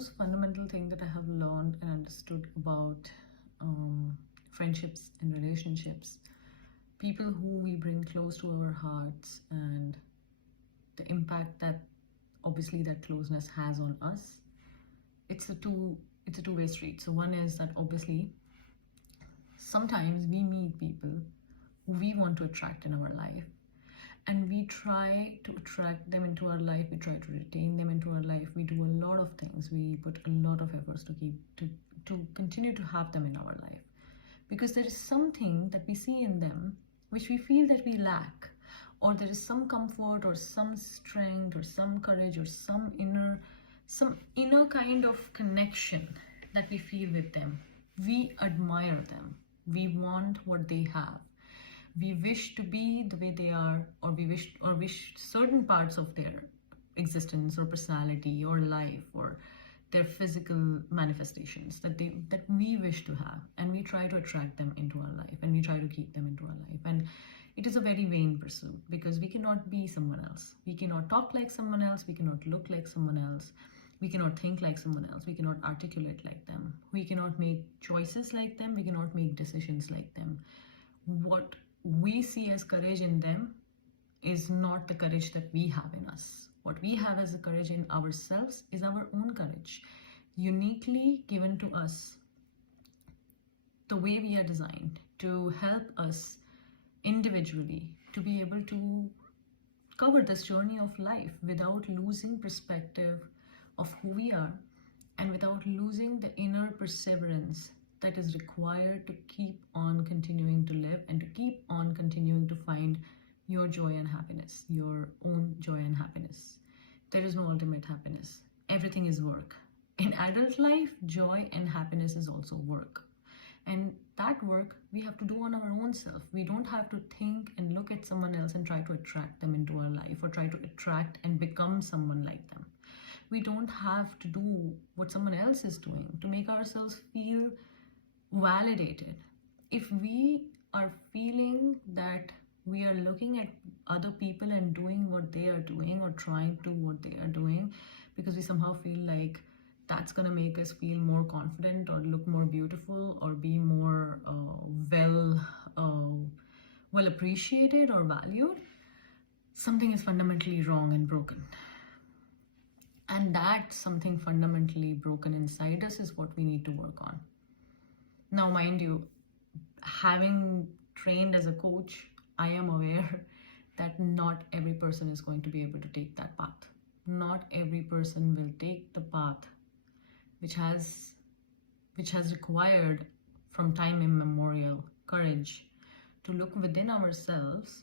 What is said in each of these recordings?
most fundamental thing that I have learned and understood about friendships and relationships, people who we bring close to our hearts, and the impact that obviously that closeness has on us, it's a two-way street. So one is that obviously sometimes we meet people who we want to attract in our life, and we try to attract them into our life, we try to retain them into our life, we do a lot of things, we put a lot of efforts to continue to have them in our life, because there is something that we see in them which we feel that we lack, or there is some comfort or some strength or some courage or some inner kind of connection that we feel with them. We admire them, we want what they have, we wish to be the way they are, or we wish certain parts of their existence or personality or life or their physical manifestations that we wish to have, and we try to attract them into our life, and we try to keep them into our life. And it is a very vain pursuit, because we cannot be someone else, we cannot talk like someone else, we cannot look like someone else, we cannot think like someone else, we cannot articulate like them, we cannot make choices like them, we cannot make decisions like them. What we see as courage in them is not the courage that we have in us. What we have as a courage in ourselves is our own courage, uniquely given to us, the way we are designed, to help us individually to be able to cover this journey of life without losing perspective of who we are, and without losing the inner perseverance that is required to keep on continuing to live, and to keep on continuing to find your joy and happiness, your own joy and happiness. There is no ultimate happiness. Everything is work. In adult life, joy and happiness is also work. And that work we have to do on our own self. We don't have to think and look at someone else and try to attract them into our life, or try to attract and become someone like them. We don't have to do what someone else is doing to make ourselves feel validated. If we are feeling that we are looking at other people and doing what they are doing, or trying to do what they are doing, because we somehow feel like that's going to make us feel more confident, or look more beautiful, or be more well appreciated or valued, something is fundamentally wrong and broken. And that something fundamentally broken inside us is what we need to work on. Now, mind you, having trained as a coach, I am aware that not every person is going to be able to take that path. Not every person will take the path which has required from time immemorial courage to look within ourselves,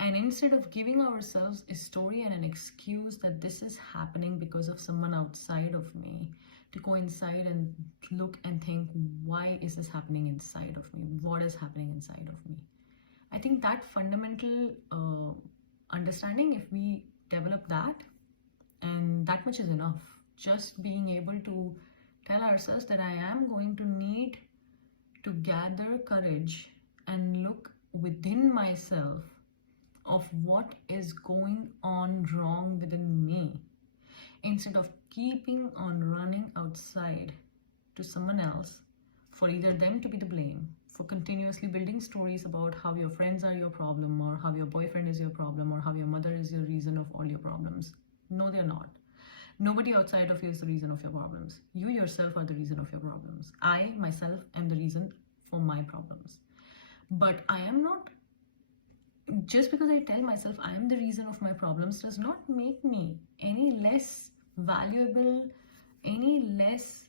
and instead of giving ourselves a story and an excuse that this is happening because of someone outside of me, to go inside and look and think, why is this happening inside of me? What is happening inside of me? I think that fundamental understanding, if we develop that, and that much is enough. Just being able to tell ourselves that I am going to need to gather courage and look within myself of what is going on wrong within me, instead of keeping on running outside to someone else for either them to be the blame, for continuously building stories about how your friends are your problem, or how your boyfriend is your problem, or how your mother is your reason of all your problems. No, they're not. Nobody outside of you is the reason of your problems. You yourself are the reason of your problems. I, myself, am the reason for my problems. But I am not, just because I tell myself I am the reason of my problems, does not make me any less valuable, any less,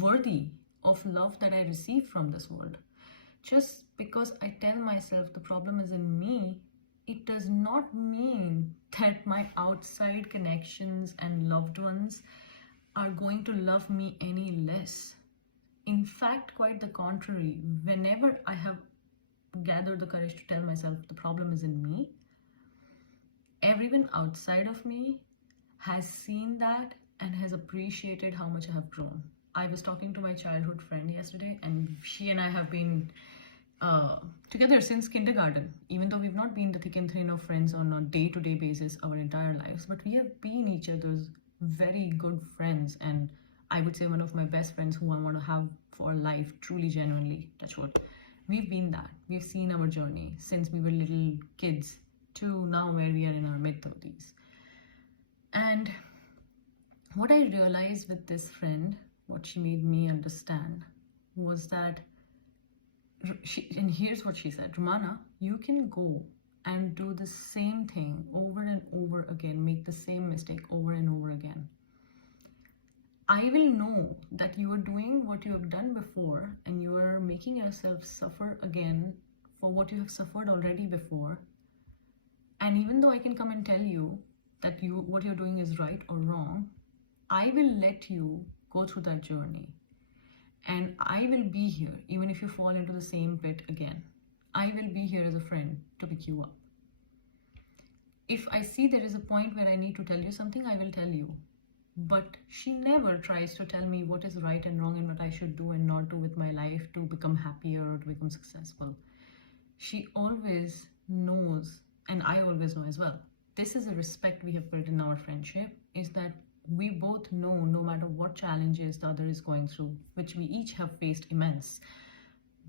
worthy of love that I receive from this world. Just because I tell myself the problem is in me, it does not mean that my outside connections and loved ones are going to love me any less. In fact, quite the contrary. Whenever I have gathered the courage to tell myself the problem is in me, everyone outside of me has seen that and has appreciated how much I have grown. I was talking to my childhood friend yesterday, and she and I have been together since kindergarten, even though we've not been the thick and thin of friends on a day-to-day basis our entire lives, but we have been each other's very good friends, and I would say one of my best friends who I want to have for life, truly, genuinely, touch wood. We've been that. We've seen our journey since we were little kids to now where we are in our mid 30s. And what I realized with this friend, what she made me understand was that and here's what she said: Rumana, you can go and do the same thing over and over again, make the same mistake over and over again. I will know that you are doing what you have done before and you are making yourself suffer again for what you have suffered already before. And even though I can come and tell you that what you're doing is right or wrong, I will let you go through that journey. And I will be here even if you fall into the same pit again. I will be here as a friend to pick you up. If I see there is a point where I need to tell you something, I will tell you. But she never tries to tell me what is right and wrong and what I should do and not do with my life to become happier or to become successful. She always knows, and I always know as well, this is a respect we have built in our friendship, is that we both know no matter what challenges the other is going through, which we each have faced immense,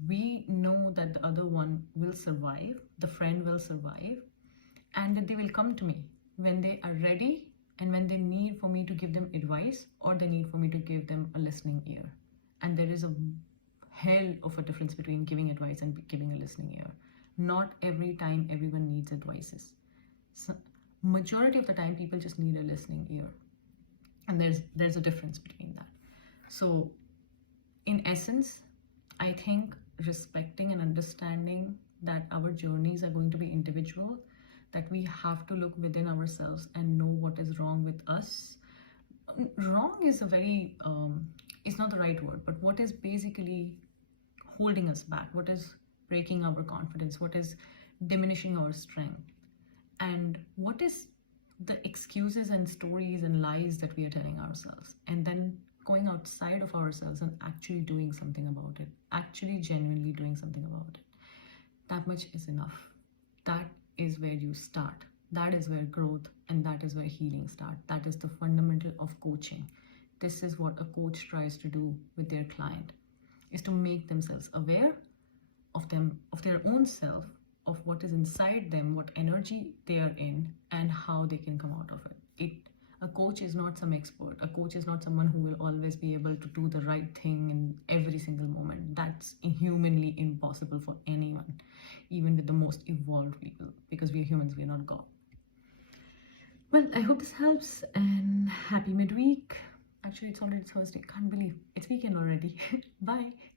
we know that the other one will survive, the friend will survive, and that they will come to me when they are ready and when they need for me to give them advice or they need for me to give them a listening ear. And there is a hell of a difference between giving advice and giving a listening ear. Not every time everyone needs advices. So, majority of the time people just need a listening ear. And there's a difference between that. So in essence, I think respecting and understanding that our journeys are going to be individual, that we have to look within ourselves and know what is wrong with us. Wrong is a very, it's not the right word, but what is basically holding us back, what is breaking our confidence, what is diminishing our strength, and what is the excuses and stories and lies that we are telling ourselves, and then going outside of ourselves and actually doing something about it, actually genuinely doing something about it. That much is enough. That is where you start. That is where growth and that is where healing start. That is the fundamental of coaching. This is what a coach tries to do with their client, is to make themselves aware of their own self, of what is inside them, what energy they are in, and how they can come out of it. A coach is not some expert. A coach is not someone who will always be able to do the right thing in every single moment. That's inhumanly impossible for anyone, even with the most evolved people, because we are humans, we are not God. Well, I hope this helps, and happy midweek. Actually, it's already Thursday. Can't believe it's weekend already. Bye.